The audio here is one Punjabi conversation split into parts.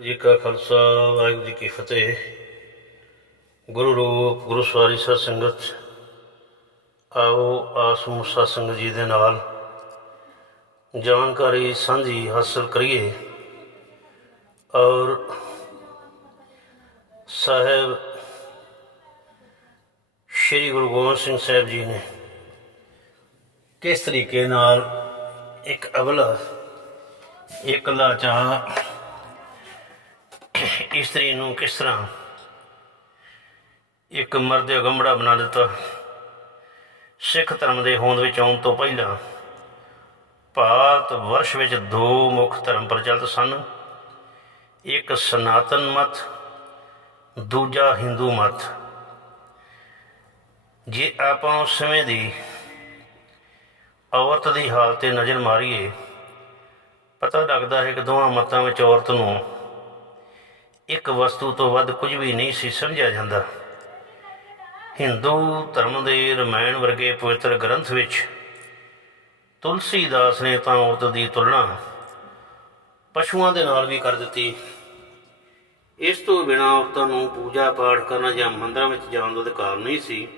ਜੀ ਕਾ ਖਾਲਸਾ, ਵਾਹਿਗੁਰੂ ਜੀ ਕੀ ਫਤਿਹ। ਗੁਰੂ ਰੂਪ, ਗੁਰੂ ਸਵਾਰੀ ਸਤ ਸੰਗਤ, ਆਓ ਆਸ ਮੁਸਾ ਸੰਗਤ ਜੀ ਦੇ ਨਾਲ ਜਾਣਕਾਰੀ ਸਾਂਝੀ ਹਾਸਲ ਕਰੀਏ। ਔਰ ਸਾਹਿਬ ਸ੍ਰੀ ਗੁਰੂ ਗੋਬਿੰਦ ਸਿੰਘ ਸਾਹਿਬ ਜੀ ਨੇ ਕਿਸ ਤਰੀਕੇ ਨਾਲ ਇੱਕ ਅਵਲਾ ਇੱਕ ਲਾਚਾਰ ਇਸਤਰੀ ਨੂੰ ਕਿਸ ਤਰ੍ਹਾਂ ਇੱਕ ਮਰਦ ਅਗੰਬੜਾ ਬਣਾ ਦਿੱਤਾ। ਸਿੱਖ ਧਰਮ ਦੇ ਹੋਂਦ ਵਿੱਚ ਆਉਣ ਤੋਂ ਪਹਿਲਾਂ ਭਾਰਤ ਵਰਸ਼ ਵਿੱਚ ਦੋ ਮੁੱਖ ਧਰਮ ਪ੍ਰਚਲਿਤ ਸਨ। ਇੱਕ ਸਨਾਤਨ ਮਤ, ਦੂਜਾ ਹਿੰਦੂ ਮਤ। ਜੇ ਆਪਾਂ ਉਸ ਸਮੇਂ ਦੀ ਔਰਤ ਦੀ ਹਾਲਤ ਤੇ ਨਜ਼ਰ ਮਾਰੀਏ, ਪਤਾ ਲੱਗਦਾ ਹੈ ਕਿ ਦੋਵਾਂ ਮਤਾਂ ਵਿੱਚ ਔਰਤ ਨੂੰ ਇੱਕ ਵਸਤੂ ਤੋਂ ਵੱਧ ਕੁਝ ਵੀ ਨਹੀਂ ਸੀ ਸਮਝਿਆ ਜਾਂਦਾ। ਹਿੰਦੂ ਧਰਮ ਦੇ ਰਮਾਇਣ ਵਰਗੇ ਪਵਿੱਤਰ ਗ੍ਰੰਥ ਵਿੱਚ ਤੁਲਸੀਦਾਸ ਨੇ ਤਾਂ ਔਰਤ ਦੀ ਤੁਲਨਾ ਪਸ਼ੂਆਂ ਦੇ ਨਾਲ ਵੀ ਕਰ ਦਿੱਤੀ। ਇਸ ਤੋਂ ਬਿਨਾਂ ਔਰਤਾਂ ਨੂੰ ਪੂਜਾ ਪਾਠ ਕਰਨਾ ਜਾਂ ਮੰਦਰਾਂ ਵਿੱਚ ਜਾਣ ਦਾ ਅਧਿਕਾਰ ਨਹੀਂ ਸੀ।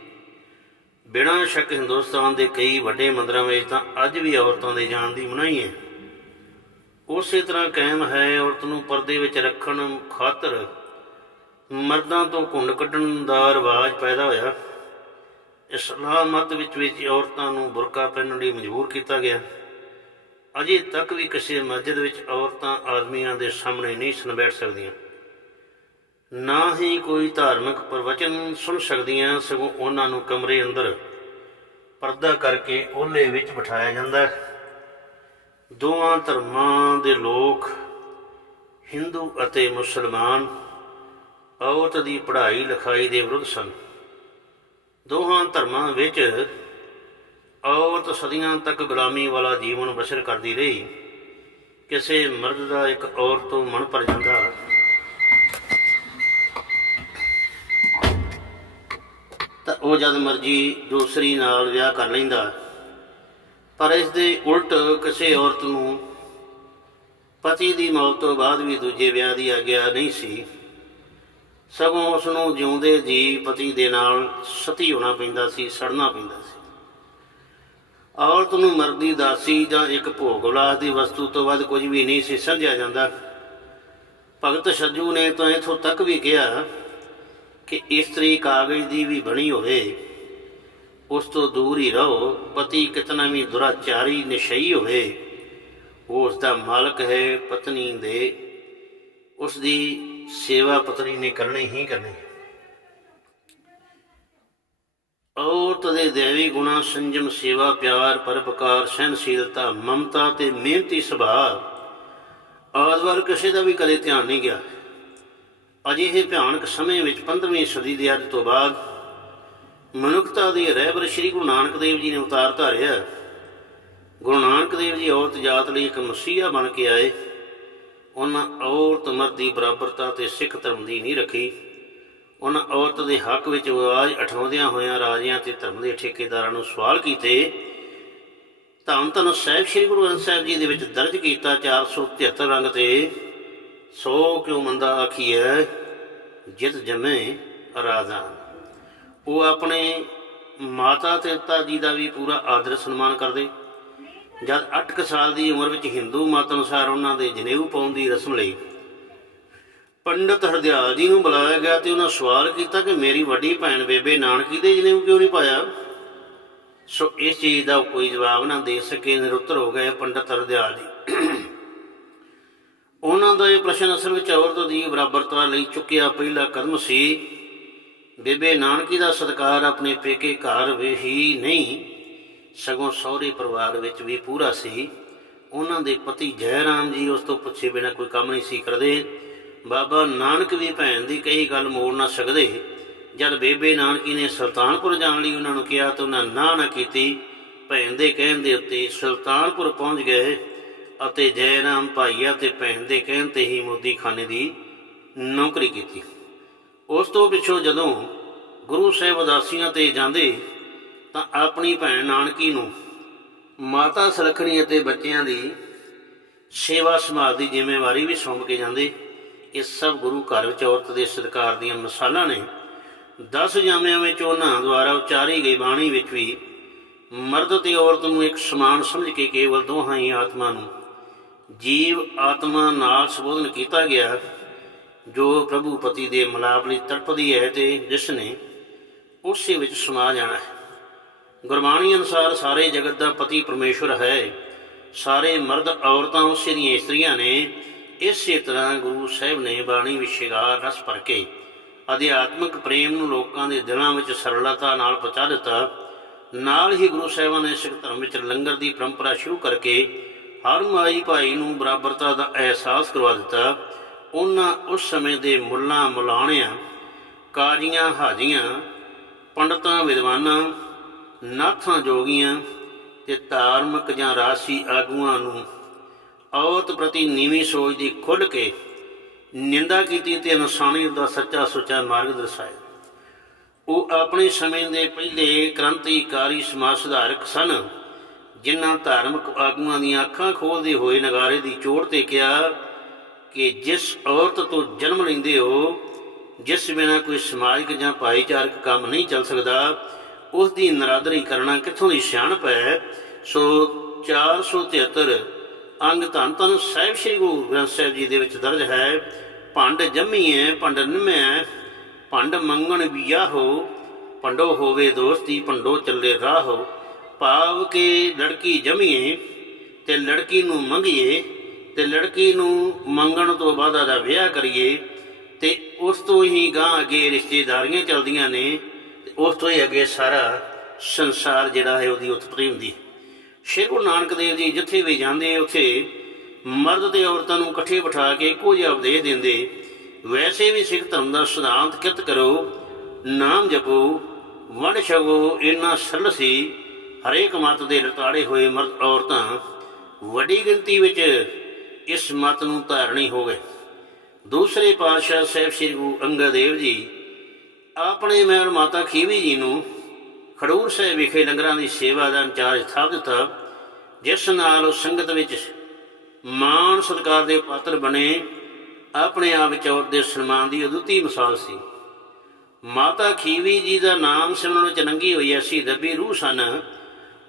ਬਿਨਾਂ ਸ਼ੱਕ ਹਿੰਦੁਸਤਾਨ ਦੇ ਕਈ ਵੱਡੇ ਮੰਦਰਾਂ ਵਿੱਚ ਤਾਂ ਅੱਜ ਵੀ ਔਰਤਾਂ ਦੇ ਜਾਣ ਦੀ ਮਨਾਹੀ ਹੈ। ਉਸੇ ਤਰ੍ਹਾਂ ਕਾਇਮ ਹੈ ਔਰਤ ਨੂੰ ਪਰਦੇ ਵਿੱਚ ਰੱਖਣ ਖਾਤਰ ਮਰਦਾਂ ਤੋਂ ਘੁੰਡ ਕੱਢਣ ਦਾ ਰਿਵਾਜ ਪੈਦਾ ਹੋਇਆ। ਇਸਲਾਮ ਮਤ ਵਿੱਚ ਵਿੱਚ ਔਰਤਾਂ ਨੂੰ ਬੁਰਕਾ ਪਹਿਨਣ ਲਈ ਮਜਬੂਰ ਕੀਤਾ ਗਿਆ। ਅਜੇ ਤੱਕ ਵੀ ਕਿਸੇ ਮਸਜਿਦ ਵਿੱਚ ਔਰਤਾਂ ਆਦਮੀਆਂ ਦੇ ਸਾਹਮਣੇ ਨਹੀਂ ਸੁਣ ਬੈਠ ਸਕਦੀਆਂ। ਨਾ ਹੀ ਕੋਈ ਧਾਰਮਿਕ ਪ੍ਰਵਚਨ ਸੁਣ ਸਕਦੀਆਂ ਸਗੋਂ ਉਹਨਾਂ ਨੂੰ ਕਮਰੇ ਅੰਦਰ ਪਰਦਾ ਕਰਕੇ ਉਹਲੇ ਵਿੱਚ ਬਿਠਾਇਆ ਜਾਂਦਾ ਹੈ। ਦੋਵਾਂ ਧਰਮਾਂ ਦੇ ਲੋਕ, ਹਿੰਦੂ ਅਤੇ ਮੁਸਲਮਾਨ, ਔਰਤ ਦੀ ਪੜ੍ਹਾਈ ਲਿਖਾਈ ਦੇ ਵਿਰੁੱਧ ਸਨ। ਦੋਹਾਂ ਧਰਮਾਂ ਵਿੱਚ ਔਰਤ ਸਦੀਆਂ ਤੱਕ ਗੁਲਾਮੀ ਵਾਲਾ ਜੀਵਨ ਬਸਰ ਕਰਦੀ ਰਹੀ। ਕਿਸੇ ਮਰਦ ਦਾ ਇੱਕ ਔਰਤ ਤੋਂ ਮਨ ਭਰ ਜਾਂਦਾ। ਤਾਂ ਉਹ ਜਦ ਮਰਜ਼ੀ ਦੂਸਰੀ ਨਾਲ ਵਿਆਹ ਕਰ ਲੈਂਦਾ। ਪਰ ਇਸ ਦੇ ਉਲਟ ਕਿਸੇ ਔਰਤ ਨੂੰ ਪਤੀ ਦੀ ਮੌਤ ਤੋਂ ਬਾਅਦ ਵੀ ਦੂਜੇ ਵਿਆਹ ਦੀ ਆਗਿਆ ਨਹੀਂ ਸੀ। ਸਗੋਂ ਉਸ ਨੂੰ ਜਿਉਂਦੇ ਜੀ ਪਤੀ ਦੇ ਨਾਲ ਸਤੀ ਹੋਣਾ ਪੈਂਦਾ ਸੀ, ਸੜਨਾ ਪੈਂਦਾ ਸੀ। ਔਰਤ ਨੂੰ ਮਰਦੀ ਦਾਸੀ ਜਾਂ ਇੱਕ ਭੋਗ ਵਿਲਾਸ ਦੀ ਵਸਤੂ ਤੋਂ ਵੱਧ ਕੁਝ ਵੀ ਨਹੀਂ ਸੀ ਸਮਝਿਆ ਜਾਂਦਾ। ਭਗਤ ਛੱਜੂ ਨੇ ਤਾਂ ਇਥੋਂ ਤੱਕ ਵੀ ਕਿਹਾ ਕਿ ਇਸਤਰੀ ਕਾਗਜ਼ ਦੀ ਵੀ ਬਣੀ ਹੋਵੇ। ਉਸ ਤੋਂ ਦੂਰ ਹੀ ਰਹੋ, ਪਤੀ ਕਿਤਨਾ ਵੀ ਦੁਰਾਚਾਰੀ ਨਿਸ਼ਈ ਹੋਵੇ। ਉਹ ਉਸ ਦਾ ਮਾਲਕ ਹੈ, ਪਤਨੀ ਦੇ। ਉਸ ਦੀ ਸੇਵਾ ਪਤਨੀ ਨੇ ਕਰਨੀ ਹੀ ਕਰਨੀ। ਔਰਤ ਦੇ ਦੇਵੀ ਗੁਣਾ ਸੰਜਮ ਸੇਵਾ ਪਿਆਰ ਪਰਪਕਾਰ ਸਹਿਨਸ਼ੀਲਤਾ ਮਮਤਾ ਤੇ ਮਿਹਨਤੀ ਸੁਭਾਅ। ਆਦਵਰ ਕਿਸੇ ਦਾ ਵੀ ਕਦੇ ਧਿਆਨ ਨਹੀਂ ਗਿਆ। ਅਜਿਹੇ ਭਿਆਨਕ ਸਮੇਂ ਵਿੱਚ 15ਵੀਂ ਸਦੀ ਦੇ ਅੱਜ ਤੋਂ ਬਾਅਦ ਮਨੁੱਖਤਾ ਦੇ ਰਹਿਬਰ ਸ੍ਰੀ ਗੁਰੂ ਨਾਨਕ ਦੇਵ ਜੀ ਨੇ ਉਤਾਰ ਧਾਰਿਆ। ਗੁਰੂ ਨਾਨਕ ਦੇਵ ਜੀ ਔਰਤ ਜਾਤ ਲਈ ਇੱਕ ਮਸੀਹਾ ਬਣ ਕੇ ਆਏ। ਉਹਨਾਂ ਔਰਤ ਮਰਦ ਦੀ ਬਰਾਬਰਤਾ ਤੇ ਸਿੱਖ ਧਰਮ ਦੀ ਨਹੀਂ ਰੱਖੀ। ਉਹਨਾਂ ਔਰਤ ਦੇ ਹੱਕ ਵਿੱਚ ਆਵਾਜ਼ ਉਠਾਉਂਦਿਆਂ ਹੋਇਆਂ ਰਾਜਿਆਂ ਤੇ ਧਰਮ ਦੇ ਠੇਕੇਦਾਰਾਂ ਨੂੰ ਸਵਾਲ ਕੀਤੇ। ਧੰਨ ਧੰਨ ਸਾਹਿਬ ਸ੍ਰੀ ਗੁਰੂ ਗ੍ਰੰਥ ਸਾਹਿਬ ਜੀ ਦੇ ਵਿੱਚ ਦਰਜ ਕੀਤਾ 473 ਰੰਗ ਤੇ ਸੋ ਕਿਉਂ ਮੰਦਾ ਆਖੀਐ, ਜਿਤ ਜਮੇ ਰਾਜ਼ਾਨ। ਉਹ ਆਪਣੇ ਮਾਤਾ ਤੇ ਪਿਤਾ ਜੀ ਦਾ ਵੀ ਪੂਰਾ ਆਦਰ ਸਨਮਾਨ ਕਰਦੇ। ਜਦ 8 ਸਾਲ ਦੀ ਉਮਰ ਵਿੱਚ ਹਿੰਦੂ ਮਤ ਅਨੁਸਾਰ ਉਹਨਾਂ ਦੇ ਜਨੇਊ ਪਾਉਣ ਦੀ ਰਸਮ ਲਈ ਪੰਡਤ ਹਰਦਿਆਲ ਜੀ ਨੂੰ ਬੁਲਾਇਆ ਗਿਆ ਤੇ ਉਹਨਾਂ ਸਵਾਲ ਕੀਤਾ ਕਿ ਮੇਰੀ ਵੱਡੀ ਭੈਣ ਬੇਬੇ ਨਾਨਕੀ ਦੇ ਜਨੇਊ ਕਿਉਂ ਨਹੀਂ ਪਾਇਆ? ਸੋ ਇਸ ਚੀਜ਼ ਦਾ ਕੋਈ ਜਵਾਬ ਨਾ ਦੇ ਸਕੇ ਨਿਰੁੱਤਰ ਹੋ ਗਏ ਪੰਡਤ ਹਰਦਿਆਲ ਜੀ। ਉਹਨਾਂ ਦਾ ਇਹ ਪ੍ਰਸ਼ਨ ਅਸਲ ਵਿੱਚ ਔਰਤ ਦੀ ਬਰਾਬਰਤਾ ਲਈ ਚੁੱਕਿਆ ਪਹਿਲਾ ਕਦਮ ਸੀ ਬੇਬੇ ਨਾਨਕੀ ਦਾ ਸਤਕਾਰ ਆਪਣੇ ਪੇਕੇ ਘਰ ਵੀ ਹੀ ਨਹੀਂ, ਸਗੋਂ ਸਹੁਰੇ ਪਰਿਵਾਰ ਵਿੱਚ ਵੀ ਪੂਰਾ ਸੀ। ਉਹਨਾਂ ਦੇ ਪਤੀ ਜੈ ਰਾਮ ਜੀ ਉਸ ਤੋਂ ਪੁੱਛੇ ਬਿਨਾ ਕੋਈ ਕੰਮ ਨਹੀਂ ਸੀ ਕਰਦੇ। ਬਾਬਾ ਨਾਨਕ ਵੀ ਭੈਣ ਦੀ ਕਹੀ ਗੱਲ ਮੋੜ ਨਾ ਸਕਦੇ। ਜਦ ਬੇਬੇ ਨਾਨਕੀ ਨੇ ਸੁਲਤਾਨਪੁਰ ਜਾਣ ਲਈ ਉਹਨਾਂ ਨੂੰ ਕਿਹਾ ਤਾਂ ਉਹਨਾਂ ਨਾ ਨਾ ਕੀਤੀ। ਭੈਣ ਦੇ ਕਹਿਣ ਦੇ ਉੱਤੇ ਸੁਲਤਾਨਪੁਰ ਪਹੁੰਚ ਗਏ ਅਤੇ ਜੈ ਰਾਮ ਭਾਈਆ ਤੇ ਭੈਣ ਦੇ ਕਹਿਣ ਤੇ ਹੀ ਮੋਦੀ ਖਾਨੇ ਦੀ ਨੌਕਰੀ ਕੀਤੀ। ਉਸ ਤੋਂ ਪਿੱਛੋਂ ਜਦੋਂ ਗੁਰੂ ਸਾਹਿਬ ਉਦਾਸੀਆਂ ਤੇ ਜਾਂਦੇ ਤਾਂ ਆਪਣੀ ਭੈਣ ਨਾਨਕੀ ਨੂੰ, ਮਾਤਾ ਸੁਲੱਖਣੀ ਅਤੇ ਬੱਚਿਆਂ ਦੀ ਸੇਵਾ ਸੰਭਾਲ ਦੀ ਜ਼ਿੰਮੇਵਾਰੀ ਵੀ ਸੌਂਪ ਕੇ ਜਾਂਦੇ, ਇਹ ਸਭ ਗੁਰੂ ਘਰ ਵਿੱਚ ਔਰਤ ਦੇ ਸਤਿਕਾਰ ਦੀਆਂ ਮਿਸਾਲਾਂ ਨੇ। 10 ਜਾਮਿਆਂ ਵਿੱਚ ਉਹਨਾਂ ਦੁਆਰਾ ਉਚਾਰੀ ਗਈ ਬਾਣੀ ਵਿੱਚ ਵੀ ਮਰਦ ਤੇ ਔਰਤ ਨੂੰ ਇੱਕ ਸਮਾਨ ਸਮਝ ਕੇ ਕੇਵਲ ਦੋਹਾਂ ਹੀ ਆਤਮਾ ਨੂੰ ਜੀਵ ਆਤਮਾ ਨਾਲ ਸੰਬੋਧਨ ਕੀਤਾ ਗਿਆ। ਜੋ ਪ੍ਰਭੂ ਪਤੀ ਦੇ ਮਲਾਪ ਲਈ ਤੜਪਦੀ ਹੈ ਤੇ ਜਿਸ ਨੇ ਉਸੇ ਵਿੱਚ ਸਮਾ ਜਾਣਾ ਹੈ। ਗੁਰਬਾਣੀ ਅਨੁਸਾਰ ਸਾਰੇ ਜਗਤ ਦਾ ਪਤੀ ਪਰਮੇਸ਼ਵਰ ਹੈ। ਸਾਰੇ ਮਰਦ ਔਰਤਾਂ ਉਸੇ ਦੀਆਂ ਇਸਤਰੀਆਂ ਨੇ। ਇਸੇ ਤਰ੍ਹਾਂ ਗੁਰੂ ਸਾਹਿਬ ਨੇ ਬਾਣੀ ਵਿੱਚ ਰਸ ਭਰ ਕੇ ਅਧਿਆਤਮਿਕ ਪ੍ਰੇਮ ਨੂੰ ਲੋਕਾਂ ਦੇ ਦਿਲਾਂ ਵਿੱਚ ਸਰਲਤਾ ਨਾਲ ਪਹੁੰਚਾ ਦਿੱਤਾ। ਨਾਲ ਹੀ ਗੁਰੂ ਸਾਹਿਬਾਂ ਨੇ ਸਿੱਖ ਧਰਮ ਵਿੱਚ ਲੰਗਰ ਦੀ ਪਰੰਪਰਾ ਸ਼ੁਰੂ ਕਰਕੇ ਹਰ ਮਾਈ ਭਾਈ ਨੂੰ ਬਰਾਬਰਤਾ ਦਾ ਅਹਿਸਾਸ ਕਰਵਾ ਦਿੱਤਾ। ਉਹਨਾਂ ਉਸ ਸਮੇਂ ਦੇ ਮੁੱਲਾਂ ਮੁਲਾਣਿਆਂ, ਕਾਜੀਆਂ ਹਾਜੀਆਂ, ਪੰਡਤਾਂ ਵਿਦਵਾਨਾਂ, ਨਾਥਾਂ ਜੋਗੀਆਂ ਤੇ ਧਾਰਮਿਕ ਜਾਂ ਰਾਸੀ ਆਗੂਆਂ ਨੂੰ ਔਰਤ ਪ੍ਰਤੀ ਨੀਵੀਂ ਸੋਚ ਦੀ ਖੁੱਲ੍ਹ ਕੇ ਨਿੰਦਾ ਕੀਤੀ ਤੇ ਇਨਸਾਨੀਅਤ ਦਾ ਸੱਚਾ ਸੁੱਚਾ ਮਾਰਗ ਦਰਸਾਇਆ। ਉਹ ਆਪਣੇ ਸਮੇਂ ਦੇ ਪਹਿਲੇ ਕ੍ਰਾਂਤੀਕਾਰੀ ਸਮਾਜ ਸੁਧਾਰਕ ਸਨ, ਜਿਨ੍ਹਾਂ ਧਾਰਮਿਕ ਆਗੂਆਂ ਦੀਆਂ ਅੱਖਾਂ ਖੋਲਦੇ ਹੋਏ ਨਗਾਰੇ ਦੀ ਚੋੜ ਤੇ ਕਿਹਾ ਕਿ ਜਿਸ ਔਰਤ ਤੋਂ ਜਨਮ ਲੈਂਦੇ ਹੋ, ਜਿਸ ਬਿਨਾਂ ਕੋਈ ਸਮਾਜਿਕ ਜਾਂ ਭਾਈਚਾਰਕ ਕੰਮ ਨਹੀਂ ਚੱਲ ਸਕਦਾ, ਉਸ ਦੀ ਨਰਾਦਰੀ ਕਰਨਾ ਕਿੱਥੋਂ ਦੀ ਸਿਆਣਪ ਹੈ? ਸੋ 473 ਅੰਗ ਧੰਨ ਧੰਨ ਸਾਹਿਬ ਸ੍ਰੀ ਗੁਰੂ ਗ੍ਰੰਥ ਸਾਹਿਬ ਜੀ ਦੇ ਵਿੱਚ ਦਰਜ ਹੈ, ਭੰਡ ਜੰਮੀਏ ਭੰਡ ਨਿਮੈ, ਭੰਡ ਮੰਗਣ ਵਿਆਹੋ ਭੰਡੋ ਹੋਵੇ ਦੋਸਤੀ, ਭੰਡੋ ਚੱਲੇ ਰਾਹੋ ਭਾਵ ਕੇ ਲੜਕੀ ਜੰਮੀਏ ਤੇ ਲੜਕੀ ਨੂੰ ਮੰਗੀਏ ਤੇ ਲੜਕੀ ਨੂੰ ਮੰਗਣ ਤੋਂ ਬਾਅਦ ਦਾ ਵਿਆਹ ਕਰੀਏ, ਤੇ ਉਸ ਤੋਂ ਹੀ ਗਾਂ ਅੱਗੇ ਰਿਸ਼ਤੇਦਾਰੀਆਂ ਚੱਲਦੀਆਂ ਨੇ, ਤੇ ਉਸ ਤੋਂ ਹੀ ਅੱਗੇ ਸਾਰਾ ਸੰਸਾਰ ਜਿਹੜਾ ਹੈ ਉਹਦੀ ਉਤਪਤੀ ਹੁੰਦੀ ਸ਼੍ਰੀ ਗੁਰੂ ਨਾਨਕ ਦੇਵ ਜੀ ਜਿੱਥੇ ਵੀ ਜਾਂਦੇ ਉੱਥੇ ਮਰਦ ਤੇ ਔਰਤਾਂ ਨੂੰ ਇਕੱਠੇ ਬਿਠਾ ਕੇ ਇੱਕੋ ਜਿਹਾ ਉਪਦੇਸ਼ ਦਿੰਦੇ, ਵੈਸੇ ਵੀ ਸਿੱਖ ਧਰਮ ਦਾ ਸਿਧਾਂਤ ਕਿਤ ਕਰੋ? ਨਾਮ ਜਪੋ, ਵੰਡ ਛਗੋ ਇੰਨਾ ਸਰਲ ਸੀ। ਹਰੇਕ ਮਤ ਦੇ ਲਤਾੜੇ ਹੋਏ ਮਰਦ ਔਰਤਾਂ ਵੱਡੀ ਗਿਣਤੀ ਵਿੱਚ ਇਸ ਮਤ ਨੂੰ ਧਾਰਣੀ ਹੋ ਗਏ ਦੂਸਰੇ ਪਾਤਸ਼ਾਹ ਸਾਹਿਬ ਸ੍ਰੀ ਗੁਰੂ ਅੰਗਦ ਦੇਵ ਜੀ, ਆਪਣੇ ਮਹਿਲ ਮਾਤਾ ਖੀਵੀ ਜੀ ਨੂੰ ਖਡੂਰ ਸਾਹਿਬ ਵਿਖੇ ਲੰਗਰਾਂ ਦੀ ਸੇਵਾ ਦਾ ਇੰਚਾਰਜ ਥਾਪ ਦਿੱਤਾ, ਜਿਸ ਨਾਲ ਉਹ ਸੰਗਤ ਵਿੱਚ ਮਾਣ ਸਤਿਕਾਰ ਦੇ ਪਾਤਰ ਬਣੇ, ਆਪਣੇ ਆਪ ਵਿੱਚ ਔਰਤ ਦੇ ਸਨਮਾਨ ਦੀ ਅਦੁੱਤੀ ਮਿਸਾਲ ਸੀ। ਮਾਤਾ ਖੀਵੀ ਜੀ ਦਾ ਨਾਮ ਸਿਮਰਨ ਵਿੱਚ ਨੰਗੀ ਹੋਈ ਐਸੀ ਦੱਬੀ ਰੂਹ ਸਨ,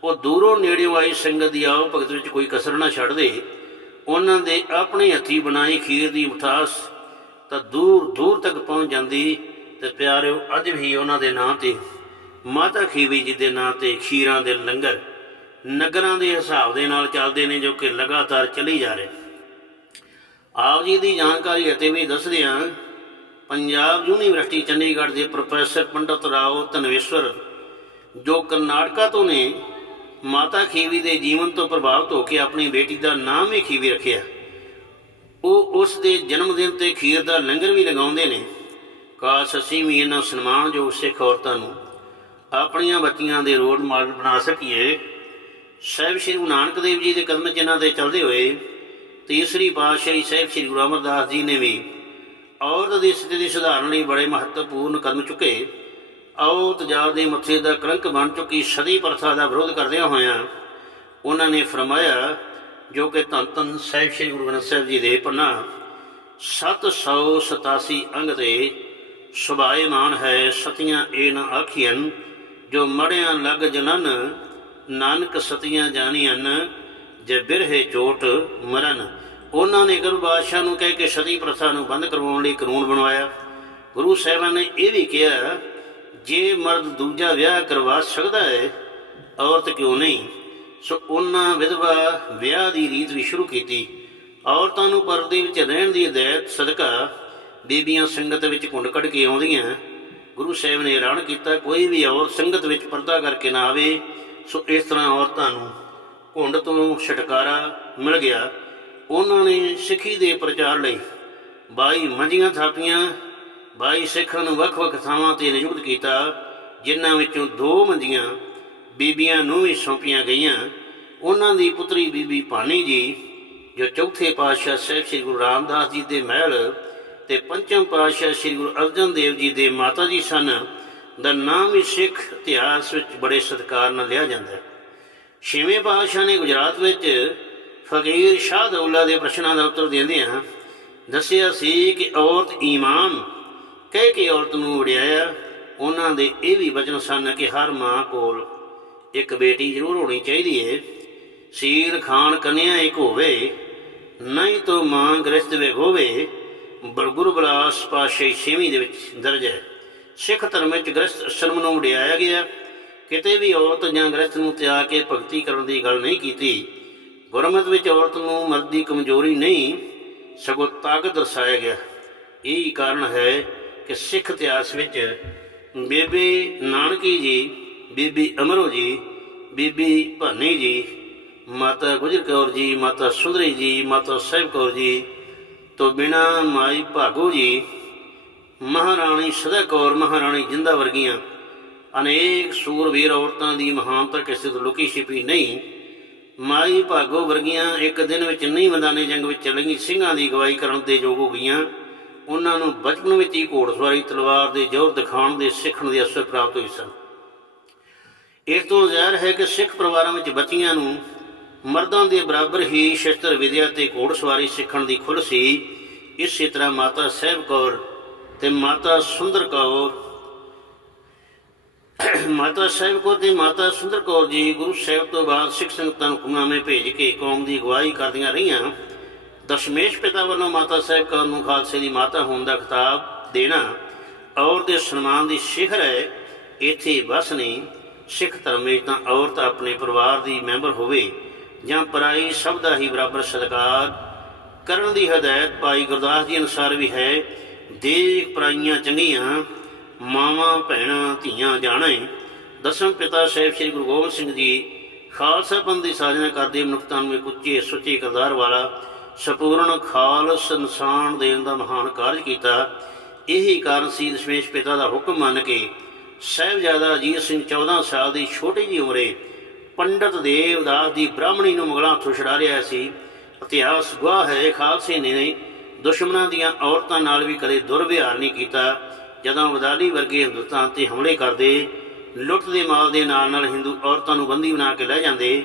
ਉਹ ਦੂਰੋਂ ਨੇੜਿਓਂ ਆਈ ਸੰਗਤ ਦੀ ਆਓ ਭਗਤ ਵਿੱਚ ਕੋਈ ਕਸਰ ਨਾ ਛੱਡਦੇ। ਉਹਨਾਂ ਦੇ ਆਪਣੇ ਹੱਥੀ ਬਣਾਈ ਖੀਰ ਦੀ ਮਿਠਾਸ ਤਾਂ ਦੂਰ ਦੂਰ ਤੱਕ ਪਹੁੰਚ ਜਾਂਦੀ ਤੇ ਪਿਆਰਿਓ, ਅੱਜ ਵੀ ਉਹਨਾਂ ਦੇ ਨਾਂ ਤੇ, ਮਾਤਾ ਖੀਵੀ ਜੀ ਦੇ ਨਾਂ ਤੇ ਖੀਰਾਂ ਦੇ ਲੰਗਰ ਨਗਰਾਂ ਦੇ ਹਿਸਾਬ ਦੇ ਨਾਲ ਚੱਲਦੇ ਨੇ ਜੋ ਕਿ ਲਗਾਤਾਰ ਚੱਲੀ ਜਾ ਰਹੇ। ਆਪ ਜੀ ਦੀ ਜਾਣਕਾਰੀ ਅਤੇ ਵੀ ਦੱਸਦੇ ਹਾਂ, ਪੰਜਾਬ ਯੂਨੀਵਰਸਿਟੀ ਚੰਡੀਗੜ੍ਹ ਦੇ ਪ੍ਰੋਫੈਸਰ ਪੰਡਤ ਰਾਓ ਧਨਵੇਸ਼ਵਰ ਜੋ ਕਰਨਾਟਕਾ ਤੋਂ ਨੇ ਮਾਤਾ ਖੀਵੀ ਦੇ ਜੀਵਨ ਤੋਂ ਪ੍ਰਭਾਵਿਤ ਹੋ ਕੇ ਆਪਣੀ ਬੇਟੀ ਦਾ ਨਾਮ ਹੀ ਖੀਵੀ ਰੱਖਿਆ। ਉਹ ਉਸ ਦੇ ਜਨਮ ਦਿਨ ਤੇ ਖੀਰ ਦਾ ਲੰਗਰ ਵੀ ਲਗਾਉਂਦੇ ਨੇ। ਕਾਸ਼ ਅਸੀਂ ਵੀ ਇਹਨਾਂ ਸਨਮਾਨਯੋਗ ਸਿੱਖ ਔਰਤਾਂ ਨੂੰ ਆਪਣੀਆਂ ਬੱਚੀਆਂ ਦੇ ਰੋਲ ਮਾਡਲ ਬਣਾ ਸਕੀਏ। ਸਾਹਿਬ ਸ੍ਰੀ ਗੁਰੂ ਨਾਨਕ ਦੇਵ ਜੀ ਦੇ ਕਦਮ ਜਿਨ੍ਹਾਂ ਦੇ ਚੱਲਦੇ ਹੋਏ ਤੀਸਰੀ ਪਾਤਸ਼ਾਹੀ ਸਾਹਿਬ ਸ੍ਰੀ ਗੁਰੂ ਅਮਰਦਾਸ ਜੀ ਨੇ ਵੀ ਔਰਤ ਦੀ ਸਥਿਤੀ ਸੁਧਾਰਨ ਲਈ ਬੜੇ ਮਹੱਤਵਪੂਰਨ ਕਦਮ ਚੁੱਕੇ। ਆਓ ਤਜਾਬ ਦੇ ਮੱਥੇ ਦਾ ਕਲੰਕ ਬਣ ਚੁੱਕੀ ਸਦੀ ਪ੍ਰਥਾ ਦਾ ਵਿਰੋਧ ਕਰਦਿਆਂ ਹੋਇਆਂ ਉਹਨਾਂ ਨੇ ਫਰਮਾਇਆ, ਜੋ ਕਿ ਧੰਨ ਧੰਨ ਸਾਹਿਬ ਸ੍ਰੀ ਗੁਰੂ ਗ੍ਰੰਥ ਸਾਹਿਬ ਜੀ ਦੇ ਪੰਨਾ 787 ਅੰਗ ਤੇ ਸੁਭਾਏਮਾਨ ਹੈ ਸਤੀਆਂ ਇਹ ਨ ਆਖੀਆਂ ਜੋ ਮੜਿਆਂ ਲੱਗ ਜਨਨ, ਨਾਨਕ ਸਤੀਆਂ ਜਾਣੀਆਂ ਜੇ ਬਿਰਹੇ ਚੋਟ ਮਰਨ। ਉਹਨਾਂ ਨੇ ਗੁਰੂ ਬਾਦਸ਼ਾਹ ਨੂੰ ਕਹਿ ਕੇ ਸਤੀ ਪ੍ਰਥਾ ਨੂੰ ਬੰਦ ਕਰਵਾਉਣ ਲਈ ਕਾਨੂੰਨ ਬਣਵਾਇਆ। ਗੁਰੂ ਸਾਹਿਬਾਂ ਨੇ ਇਹ ਵੀ ਕਿਹਾ ਜੇ ਮਰਦ ਦੂਜਾ ਵਿਆਹ ਕਰਵਾ ਸਕਦਾ ਹੈ, ਔਰਤ ਕਿਉਂ ਨਹੀਂ? ਸੋ ਉਹਨਾਂ ਵਿਧਵਾ ਵਿਆਹ ਦੀ ਰੀਤ ਵੀ ਸ਼ੁਰੂ ਕੀਤੀ। ਔਰਤਾਂ ਨੂੰ ਪਰਦੇ ਵਿੱਚ ਰਹਿਣ ਦੀ ਹਦਾਇਤ, ਸਦਕਾ ਬੀਬੀਆਂ ਸੰਗਤ ਵਿੱਚ ਘੁੰਡ ਕੱਢ ਕੇ ਆਉਂਦੀਆਂ। ਗੁਰੂ ਸਾਹਿਬ ਨੇ ਐਲਾਨ ਕੀਤਾ, ਕੋਈ ਵੀ ਔਰਤ ਸੰਗਤ ਵਿੱਚ ਪਰਦਾ ਕਰਕੇ ਨਾ ਆਵੇ, ਸੋ ਇਸ ਤਰ੍ਹਾਂ ਔਰਤਾਂ ਨੂੰ ਘੁੰਡ ਤੋਂ ਛਟਕਾਰਾ ਮਿਲ ਗਿਆ। ਉਹਨਾਂ ਨੇ ਸਿੱਖੀ ਦੇ ਪ੍ਰਚਾਰ ਲਈ 22 ਮੰਜੀਆਂ ਥਾਪੀਆਂ 22 ਸਿੱਖਾਂ ਨੂੰ ਵੱਖ-ਵੱਖ ਥਾਵਾਂ ਤੇ ਨਿਯੁਕਤ ਕੀਤਾ, ਜਿਨ੍ਹਾਂ ਵਿੱਚੋਂ ਦੋ ਮੰਦੀਆਂ ਬੀਬੀਆਂ ਨੂੰ ਵੀ ਸੌਂਪੀਆਂ ਗਈਆਂ। ਉਹਨਾਂ ਦੀ ਪੁੱਤਰੀ ਬੀਬੀ ਭਾਨੀ ਜੀ, ਜੋ ਚੌਥੇ ਪਾਤਸ਼ਾਹ ਸਾਹਿਬ ਸ੍ਰੀ ਗੁਰੂ ਰਾਮਦਾਸ ਜੀ ਦੇ ਮਹਿਲ ਤੇ ਪੰਚਮ ਪਾਤਸ਼ਾਹ ਸ੍ਰੀ ਗੁਰੂ ਅਰਜਨ ਦੇਵ ਜੀ ਦੇ ਮਾਤਾ ਜੀ ਸਨ, ਦਾ ਨਾਮ ਵੀ ਸਿੱਖ ਇਤਿਹਾਸ ਵਿੱਚ ਬੜੇ ਸਤਿਕਾਰ ਨਾਲ ਲਿਆ ਜਾਂਦਾ ਹੈ। ਛੇਵੇਂ ਪਾਤਸ਼ਾਹ ਨੇ ਗੁਜਰਾਤ ਵਿੱਚ ਫਕੀਰ ਸ਼ਾਹ ਦੌਲਾ ਦੇ ਪ੍ਰਸ਼ਨਾਂ ਦਾ ਉੱਤਰ ਦਿੰਦਿਆਂ ਦੱਸਿਆ ਸੀ ਕਿ ਔਰਤ ਈਮਾਨ ਕਹਿ ਕੇ ਔਰਤ ਨੂੰ ਉਡਿਆਇਆ ਉਹਨਾਂ ਦੇ ਇਹ ਵੀ ਵਚਨ ਸਨ ਕਿ ਹਰ ਮਾਂ ਕੋਲ ਇੱਕ ਬੇਟੀ ਜ਼ਰੂਰ ਹੋਣੀ ਚਾਹੀਦੀ ਹੈ ਸੀਰ ਖਾਨ ਕੰਨਿਆ ਇੱਕ ਹੋਵੇ, ਨਹੀਂ ਤਾਂ ਮਾਂ ਗ੍ਰਸਤ ਵੇ ਹੋਵੇ ਬਰਗੁਰ ਬਲਾਸ ਪਾਸ਼ੇ ਛੇਵੀਂ ਦੇ ਵਿੱਚ ਦਰਜ ਹੈ। ਸਿੱਖ ਧਰਮ ਵਿੱਚ ਗ੍ਰਸਤ ਅਸ਼ਰਮ ਨੂੰ ਉਡਿਆਇਆ ਗਿਆ। ਕਿਤੇ ਵੀ ਔਰਤ ਜਾਂ ਗ੍ਰਸਤ ਨੂੰ ਤਿਆਗ ਕੇ ਭਗਤੀ ਕਰਨ ਦੀ ਗੱਲ ਨਹੀਂ ਕੀਤੀ, ਗੁਰਮਤ ਵਿੱਚ ਔਰਤ ਨੂੰ ਮਰਦ ਦੀ ਕਮਜ਼ੋਰੀ ਨਹੀਂ, ਸਗੋਂ ਤਾਕਤ ਦਰਸਾਇਆ ਗਿਆ। ਇਹੀ ਕਾਰਨ ਹੈ ਕਿ ਸਿੱਖ ਇਤਿਹਾਸ ਵਿੱਚ ਬੀਬੀ ਨਾਨਕੀ ਜੀ, ਬੀਬੀ ਅਮਰੋ ਜੀ, ਬੀਬੀ ਭਾਨੀ ਜੀ, ਮਾਤਾ ਗੁਜਰ ਕੌਰ ਜੀ, ਮਾਤਾ ਸੁੰਦਰੀ ਜੀ, ਮਾਤਾ ਸਾਹਿਬ ਕੌਰ ਜੀ ਤੋਂ ਬਿਨਾ ਮਾਈ ਭਾਗੋ ਜੀ, ਮਹਾਰਾਣੀ ਸਦਾ ਕੌਰ, ਮਹਾਰਾਣੀ ਜਿੰਦਾ ਵਰਗੀਆਂ ਅਨੇਕ ਸੂਰਵੀਰ ਔਰਤਾਂ ਦੀ ਮਹਾਨਤਾ ਕਿਸੇ ਤੋਂ ਲੁਕੀ ਛਿਪੀ ਨਹੀਂ, ਮਾਈ ਭਾਗੋ ਵਰਗੀਆਂ ਇੱਕ ਦਿਨ ਵਿੱਚ ਨਹੀਂ ਮੈਦਾਨੇ ਜੰਗ ਵਿੱਚ ਚਲੇਗੀ ਸਿੰਘਾਂ ਦੀ ਅਗਵਾਈ ਕਰਨ ਦੇ ਯੋਗ ਹੋ ਗਈਆਂ। ਉਹਨਾਂ ਨੂੰ ਬਚਪਨ ਵਿੱਚ ਹੀ ਘੋੜਸਵਾਰੀ, ਤਲਵਾਰ ਦੇ ਜ਼ੋਰ ਦਿਖਾਉਣ ਦੇ, ਸਿੱਖਣ ਦੇ ਅਸਰ ਪ੍ਰਾਪਤ ਹੋਈ ਸਨ। ਇਸ ਤੋਂ ਜ਼ਾਹਿਰ ਹੈ ਕਿ ਸਿੱਖ ਪਰਿਵਾਰਾਂ ਵਿੱਚ ਬੱਚੀਆਂ ਨੂੰ ਮਰਦਾਂ ਦੇ ਬਰਾਬਰ ਹੀ ਸ਼ਸਤਰ ਵਿਦਿਆ ਤੇ ਘੋੜਸਵਾਰੀ ਸਿੱਖਣ ਦੀ ਖੁੱਲ੍ਹ ਸੀ। ਇਸੇ ਤਰ੍ਹਾਂ ਮਾਤਾ ਸਾਹਿਬ ਕੌਰ ਤੇ ਮਾਤਾ ਸੁੰਦਰ ਕੌਰ, ਮਾਤਾ ਸਾਹਿਬ ਕੌਰ ਤੇ ਮਾਤਾ ਸੁੰਦਰ ਕੌਰ ਜੀ ਗੁਰੂ ਸਾਹਿਬ ਤੋਂ ਬਾਅਦ ਸਿੱਖ ਸੰਗਤਾਂ ਨੂੰ ਹੁਕਮਨਾਮੇ ਭੇਜ ਕੇ ਕੌਮ ਦੀ ਅਗਵਾਈ ਕਰਦੀਆਂ ਰਹੀਆਂ। ਦਸ਼ਮੇਸ਼ ਪਿਤਾ ਵੱਲੋਂ ਮਾਤਾ ਸਾਹਿਬ ਕੌਰ ਨੂੰ ਖਾਲਸੇ ਦੀ ਮਾਤਾ ਹੋਣ ਦਾ ਖਿਤਾਬ ਦੇਣਾ ਔਰ ਦੇ ਸਨਮਾਨ ਦੀ ਸਿਖਰ ਹੈ, ਇੱਥੇ ਬਸ ਨਹੀਂ। ਸਿੱਖ ਧਰਮ ਵਿੱਚ ਤਾਂ ਔਰਤ ਆਪਣੇ ਪਰਿਵਾਰ ਦੀ ਮੈਂਬਰ ਹੋਵੇ ਜਾਂ ਪਰਾਈ ਸਭ ਦਾ ਹੀ ਬਰਾਬਰ ਸਤਿਕਾਰ ਕਰਨ ਦੀ ਹਦਾਇਤ ਪਾਈ ਗੁਰਦਾਸ ਜੀ ਅਨੁਸਾਰ ਵੀ ਹੈ, ਦੇਖ ਪਰਾਈਆਂ ਚੰਗੀਆਂ, ਮਾਵਾਂ ਭੈਣਾਂ ਧੀਆਂ ਜਾਣੇ। ਦਸਮ ਪਿਤਾ ਸਾਹਿਬ ਸ੍ਰੀ ਗੁਰੂ ਗੋਬਿੰਦ ਸਿੰਘ ਜੀ, ਖਾਲਸਾ ਪੰਥ ਦੀ ਸਾਜਨਾ ਕਰਦੇ ਮਨੁੱਖਤਾ ਨੂੰ ਇੱਕ ਉੱਚੇ ਸੁੱਚੇ ਕਿਰਦਾਰ ਵਾਲਾ ਸੰਪੂਰਨ ਖਾਲਸ ਇਨਸਾਨ ਦੇਣ ਦਾ ਮਹਾਨ ਕਾਰਜ ਕੀਤਾ। ਇਹੀ ਕਾਰਨ ਸੀ ਦਸ਼ਮੇਸ਼ ਪਿਤਾ ਦਾ ਹੁਕਮ ਮੰਨ ਕੇ ਸਾਹਿਬਜ਼ਾਦਾ ਅਜੀਤ ਸਿੰਘ 14 ਸਾਲ ਦੀ ਛੋਟੀ ਜਿਹੀ ਉਮਰੇ ਪੰਡਤ ਦੇਵਦਾਸ ਦੀ ਬ੍ਰਾਹਮਣੀ ਨੂੰ ਮੁਗਲਾਂ ਤੋਂ ਛੁਡਾ ਲਿਆ ਸੀ। ਇਤਿਹਾਸ ਗਵਾਹ ਹੈ ਖਾਲਸੇ ਨੇ ਦੁਸ਼ਮਣਾਂ ਦੀਆਂ ਔਰਤਾਂ ਨਾਲ ਵੀ ਕਦੇ ਦੁਰਵਿਹਾਰ ਨਹੀਂ ਕੀਤਾ। ਜਦੋਂ ਵਦਾਲੀ ਵਰਗੇ ਹਿੰਦੁਸਤਾਨ ਤੇ ਹਮਲੇ ਕਰਦੇ, ਲੁੱਟ ਦੇ ਮਾਲ ਦੇ ਨਾਲ ਨਾਲ ਹਿੰਦੂ ਔਰਤਾਂ ਨੂੰ ਬੰਦੀ ਬਣਾ ਕੇ ਲੈ ਜਾਂਦੇ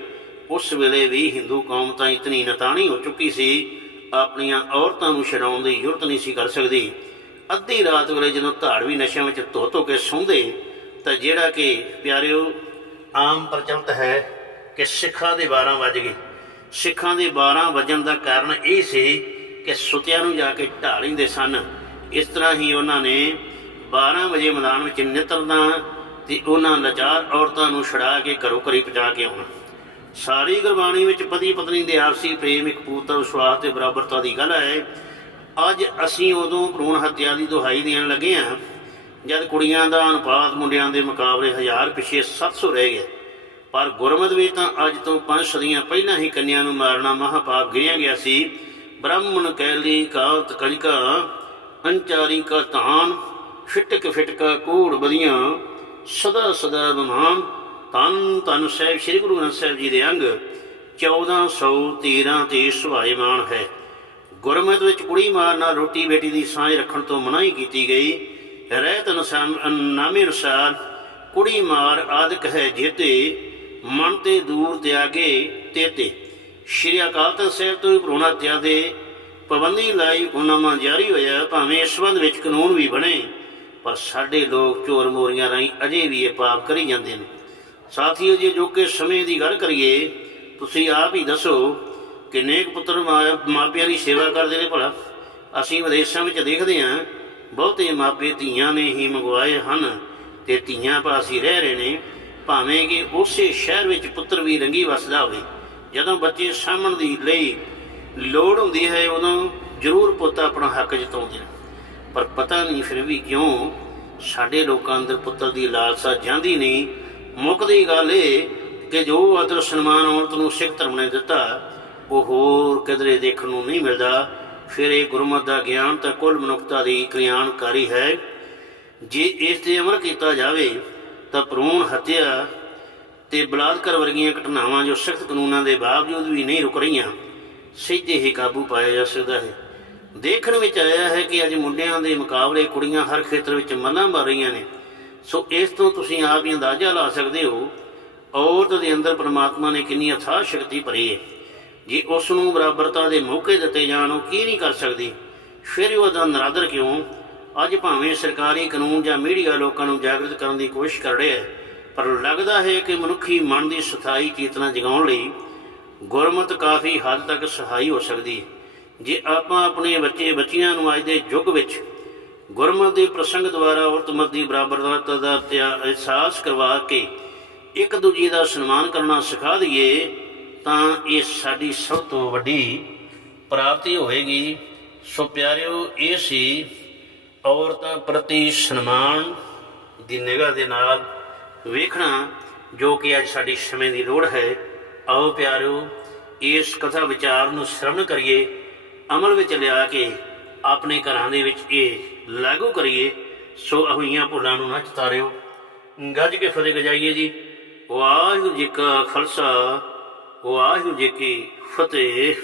ਉਸ ਵੇਲੇ ਵੀ ਹਿੰਦੂ ਕੌਮ ਤਾਂ ਇਤਨੀ ਨਤਾਣੀ ਹੋ ਚੁੱਕੀ ਸੀ, ਆਪਣੀਆਂ ਔਰਤਾਂ ਨੂੰ ਛਡਾਉਣ ਦੀ ਯੁਰਤ ਨਹੀਂ ਸੀ ਕਰ ਸਕਦੀ। ਅੱਧੀ ਰਾਤ ਵੇਲੇ ਜਦੋਂ ਧਾੜਵੀ ਨਸ਼ਿਆਂ ਵਿੱਚ ਧੋ ਧੋ ਕੇ ਸੌਂਦੇ, ਤਾਂ ਜਿਹੜਾ ਕਿ ਪਿਆਰਿਓ, ਆਮ ਪ੍ਰਚਲਿਤ ਹੈ ਕਿ ਸਿੱਖਾਂ ਦੇ 12 ਵੱਜ ਗਏ ਸਿੱਖਾਂ ਦੇ 12 ਵਜਣ ਦਾ ਕਾਰਨ ਇਹ ਸੀ ਕਿ ਸੁਤਿਆਂ ਨੂੰ ਜਾ ਕੇ ਢਾਹ ਲੈਂਦੇ ਸਨ। ਇਸ ਤਰ੍ਹਾਂ ਹੀ ਉਹਨਾਂ ਨੇ 12 ਵਜੇ ਮੈਦਾਨ ਵਿੱਚ ਨਿਤਰਨਾ ਤੇ ਉਹਨਾਂ ਲਾਚਾਰ ਔਰਤਾਂ ਨੂੰ ਛੜਾ ਕੇ ਘਰੋਂ ਘਰੀ ਪਹੁੰਚਾ ਕੇ ਆਉਣਾ। ਸਾਰੀ ਗੁਰਬਾਣੀ ਵਿੱਚ ਪਤੀ ਪਤਨੀ ਦੇ ਆਪਸੀ ਪ੍ਰੇਮ, ਇੱਕ ਪੂਰਤਾ ਵਿਸ਼ਵਾਸ ਤੇ ਬਰਾਬਰਤਾ ਦੀ ਗੱਲ ਹੈ। ਅੱਜ ਅਸੀਂ ਉਦੋਂ ਭਰੂਣ ਹੱਤਿਆ ਦੀ ਦੁਹਾਈ ਦੇਣ ਲੱਗੇ ਹਾਂ, ਜਦ ਕੁੜੀਆਂ ਦਾ ਅਨੁਪਾਤ ਮੁੰਡਿਆਂ ਦੇ ਮੁਕਾਬਲੇ 1000 ਪਿਛੇ 700 ਰਹਿ ਗਿਆ। ਪਰ ਗੁਰਮਤ ਵਿੱਚ ਤਾਂ ਅੱਜ ਤੋਂ ਪੰਜ ਸਦੀਆਂ ਪਹਿਲਾਂ ਹੀ ਕੰਨਿਆਂ ਨੂੰ ਮਾਰਨਾ ਮਹਾਪਾਪ ਗਿਣਿਆ ਗਿਆ ਸੀ। ਬ੍ਰਾਹਮਣ ਕੈਲੀ ਕਾਲਤ ਕਲਿਕਾ ਅੰਚਾਰੀ ਕਾ ਧਾਨ ਫਿਟਕ ਫਿਟਕਾ ਕੋੜ ਬਦੀਆਂ, ਸਦਾ ਸਦਾ ਬਮਾਨ। ਤਨ ਤਨ ਸਾਹਿਬ, ਸ੍ਰੀ ਗੁਰੂ ਗ੍ਰੰਥ ਸਾਹਿਬ ਜੀ ਦੇ ਅੰਗ 1413 ਤੇ ਸੁਭਾਇਮਾਨ ਹੈ। ਗੁਰਮਤਿ ਵਿੱਚ ਕੁੜੀ ਮਾਰ ਨਾਲ ਰੋਟੀ ਬੇਟੀ ਦੀ ਸਾਂਝ ਰੱਖਣ ਤੋਂ ਮਨਾਹੀ ਕੀਤੀ ਗਈ। ਰਹਿਤ ਨਾਮੇ ਅਨੁਸਾਰ ਕੁੜੀ ਮਾਰ ਆਦਿਕ ਹੈ ਜੇਤੇ, ਮਨ ਤੇ ਦੂਰ ਤਿਆਗੇ ਤੇਤੇ। ਸ਼੍ਰੀ ਅਕਾਲ ਤਖਤ ਸਾਹਿਬ ਤੋਂ ਭਰੋਣਾ ਤਿਆਦੇ ਪਾਬੰਦੀ ਲਾਈ ਹੁਕਮਨਾਮਾ ਜਾਰੀ ਹੋਇਆ, ਭਾਵੇਂ ਇਸ ਸੰਬੰਧ ਵਿੱਚ ਕਾਨੂੰਨ ਵੀ ਬਣੇ, ਪਰ ਸਾਡੇ ਲੋਕ ਚੋਰ ਮੋਰੀਆਂ ਰਾਹੀਂ ਅਜੇ ਵੀ ਇਹ ਪਾਪ ਕਰੀ ਜਾਂਦੇ ਨੇ। ਸਾਥੀਓ, ਜੇ ਜੋ ਕਿ ਸਮੇਂ ਦੀ ਗੱਲ ਕਰੀਏ, ਤੁਸੀਂ ਆਪ ਹੀ ਦੱਸੋ ਕਿ ਨੇਕ ਪੁੱਤਰ ਮਾਂ- ਮਾਪਿਆਂ ਦੀ ਸੇਵਾ ਕਰਦੇ ਨੇ ਭਲਾ। ਅਸੀਂ ਵਿਦੇਸ਼ਾਂ ਵਿੱਚ ਦੇਖਦੇ ਹਾਂ, ਬਹੁਤੇ ਮਾਪੇ ਧੀਆਂ ਨੇ ਹੀ ਮੰਗਵਾਏ ਹਨ ਤੇ ਧੀਆਂ ਪਾਸੀ ਰਹਿ ਰਹੇ ਨੇ, ਭਾਵੇਂ ਕਿ ਉਸੇ ਸ਼ਹਿਰ ਵਿੱਚ ਪੁੱਤਰ ਵੀ ਰੰਗੀ ਵਸਦਾ ਹੋਵੇ। ਜਦੋਂ ਬੱਚੇ ਸਾਂਭਣ ਦੀ ਲਈ ਲੋੜ ਹੁੰਦੀ ਹੈ, ਉਦੋਂ ਜ਼ਰੂਰ ਪੁੱਤ ਆਪਣਾ ਹੱਕ ਜਤਾਉਂਦੇ ਨੇ। ਪਰ ਪਤਾ ਨਹੀਂ ਫਿਰ ਵੀ ਕਿਉਂ ਸਾਡੇ ਲੋਕਾਂ ਅੰਦਰ ਪੁੱਤਰ ਦੀ ਲਾਲਸਾ ਜਾਂਦੀ ਨਹੀਂ ਮੁੱਕਦੀ ਗੱਲ ਇਹ ਕਿ ਜੋ ਆਦਰ ਸਨਮਾਨ ਔਰਤ ਨੂੰ ਸਿੱਖ ਧਰਮ ਨੇ ਦਿੱਤਾ, ਉਹ ਹੋਰ ਕਿਧਰੇ ਦੇਖਣ ਨੂੰ ਨਹੀਂ ਮਿਲਦਾ। ਫਿਰ ਇਹ ਗੁਰਮਤ ਦਾ ਗਿਆਨ ਤਾਂ ਕੁੱਲ ਮਨੁੱਖਤਾ ਦੀ ਕਲਿਆਣਕਾਰੀ ਹੈ। ਜੇ ਇਸ ਤੇ ਅਮਲ ਕੀਤਾ ਜਾਵੇ, ਤਾਂ ਭਰੂਣ ਹੱਤਿਆ ਤੇ ਬਲਾਤਕਾਰ ਵਰਗੀਆਂ ਘਟਨਾਵਾਂ ਜੋ ਸਖਤ ਕਾਨੂੰਨਾਂ ਦੇ ਬਾਵਜੂਦ ਵੀ ਨਹੀਂ ਰੁਕ ਰਹੀਆਂ, ਸਿੱਧੇ ਹੀ ਕਾਬੂ ਪਾਇਆ ਜਾ ਸਕਦਾ ਹੈ। ਦੇਖਣ ਵਿੱਚ ਆਇਆ ਹੈ ਕਿ ਅੱਜ ਮੁੰਡਿਆਂ ਦੇ ਮੁਕਾਬਲੇ ਕੁੜੀਆਂ ਹਰ ਖੇਤਰ ਵਿੱਚ ਮੱਲਾਂ ਮਾਰ ਰਹੀਆਂ ਨੇ। ਸੋ ਇਸ ਤੋਂ ਤੁਸੀਂ ਆਪ ਹੀ ਅੰਦਾਜ਼ਾ ਲਾ ਸਕਦੇ ਹੋ, ਔਰਤ ਦੇ ਅੰਦਰ ਪ੍ਰਮਾਤਮਾ ਨੇ ਕਿੰਨੀ ਅਥਾਹ ਸ਼ਕਤੀ ਭਰੀ ਹੈ। ਜੇ ਉਸ ਨੂੰ ਬਰਾਬਰਤਾ ਦੇ ਮੌਕੇ ਦਿੱਤੇ ਜਾਣ, ਉਹ ਕੀ ਨਹੀਂ ਕਰ ਸਕਦੀ? ਫਿਰ ਵੀ ਉਹਦਾ ਨਰਾਦਰ ਕਿਉਂ? ਅੱਜ ਭਾਵੇਂ ਸਰਕਾਰੀ ਕਾਨੂੰਨ ਜਾਂ ਮੀਡੀਆ ਲੋਕਾਂ ਨੂੰ ਜਾਗਰਤ ਕਰਨ ਦੀ ਕੋਸ਼ਿਸ਼ ਕਰ ਰਿਹਾ ਹੈ, ਪਰ ਲੱਗਦਾ ਹੈ ਕਿ ਮਨੁੱਖੀ ਮਨ ਦੀ ਸਥਾਈ ਚੇਤਨਾ ਜਗਾਉਣ ਲਈ ਗੁਰਮਤ ਕਾਫੀ ਹੱਦ ਤੱਕ ਸਹਾਈ ਹੋ ਸਕਦੀ ਹੈ। ਜੇ ਆਪਾਂ ਆਪਣੇ ਬੱਚੇ ਬੱਚੀਆਂ ਨੂੰ ਅੱਜ ਦੇ ਯੁੱਗ ਵਿੱਚ ਗੁਰਮਤ ਦੇ ਪ੍ਰਸੰਗ ਦੁਆਰਾ ਔਰਤ ਮਰਦ ਦੀ ਬਰਾਬਰਤਾ ਦਾ ਅਹਿਸਾਸ ਕਰਵਾ ਕੇ ਇੱਕ ਦੂਜੇ ਦਾ ਸਨਮਾਨ ਕਰਨਾ ਸਿਖਾ ਦਈਏ, ਤਾਂ ਇਹ ਸਾਡੀ ਸਭ ਤੋਂ ਵੱਡੀ ਪ੍ਰਾਪਤੀ ਹੋਵੇਗੀ ਸੋ ਪਿਆਰਿਓ, ਇਹ ਸੀ ਔਰਤਾਂ ਪ੍ਰਤੀ ਸਨਮਾਨ ਦੀ ਨਿਗਾਹ ਦੇ ਨਾਲ ਵੇਖਣਾ, ਜੋ ਕਿ ਅੱਜ ਸਾਡੀ ਸਮੇਂ ਦੀ ਲੋੜ ਹੈ। ਆਓ ਪਿਆਰਿਓ, ਇਸ ਕਥਾ ਵਿਚਾਰ ਨੂੰ ਸ਼ਰਵਣ ਕਰੀਏ। ਅਮਲ ਵਿੱਚ ਲਿਆ ਕੇ ਆਪਣੇ ਘਰਾਂ ਦੇ ਵਿੱਚ ਇਹ ਲਾਗੂ ਕਰੀਏ, ਸੋ ਹੋਈਆਂ ਭੁੱਲਾਂ ਨੂੰ ਨਾ ਚਤਾਰਿਓ। ਗੱਜ ਕੇ ਫਤਿਹ ਗਜਾਈਏ ਜੀ। ਵਾਹਿਗੁਰੂ ਜੀ ਕਾ ਖਾਲਸਾ, ਵਾਹਿਗੁਰੂ ਜੀ ਕੀ ਫਤਿਹ।